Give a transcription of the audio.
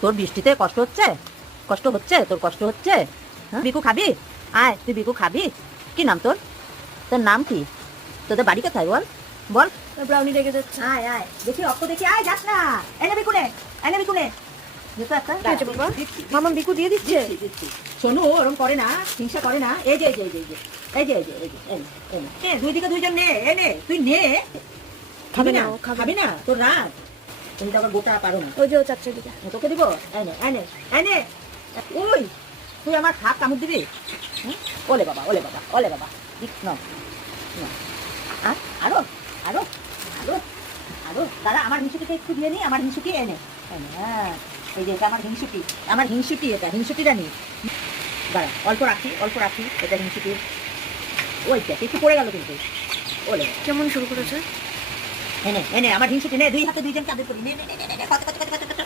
তোর বৃষ্টিতে কষ্ট হচ্ছে? কষ্ট হচ্ছে তোর? কষ্ট হচ্ছে? হ্যাঁ, বিকু খাবি? আয়, তুই বিকু খাবি? কি নাম তোর? তোর নাম কি? তোদের বাড়ি কোথায় বল? বল। ব্রাউনি রেগে যাচ্ছে। আয় আয়, দেখি অক্ক দেখি, আয় যাস না। এনে বিকুনে, এনে বিকুনে। যেতো একটা কি হয়েছে বাবা? মামা বিকু দিয়ে দিচ্ছে। দিচ্ছি, দিচ্ছি। শোনো, ওরম করে না, হিংসা করে না। এই যে এই যে এই যে এই যে এই যে এই যে এই যে এই নে, এই নে। নে, দুই দিকে দুইজন নে, এনে তুই নে। খাবে না, না, ও খাবে খাবি না, তোর রাগ। তুমি তো আবার গোটা পারো না। ওই যে ও চাচ্ছে দিকে। তোকে দিব? এনে এনে এনে। ওই, তুই আমার হাত কামড় দিবি? হুম? ওলে বাবা, ওলে বাবা, ওলে বাবা। না, না। আর আরো আরো আরো আরো দাদা, আমার হিংসুটিকে একটু দিয়ে নি, আমার হিংসুটি এনে এনে। হ্যাঁ, এই যে এটা আমার হিংসুটি, আমার হিংসুটি, এটা হিংসুটিটা নি। দাঁড়া, অল্প রাখি, অল্প রাখি, এটা হিংসুটি। ওইটা একটু পড়ে গেল কিন্তু। ওলে বাবা। কেমন শুরু করেছে? এনে এনে আমার হিংসুটি নে, দুই হাতে দুইজন কাঁধে করি, নে নে নে নে নে, কত কত কত কত কত।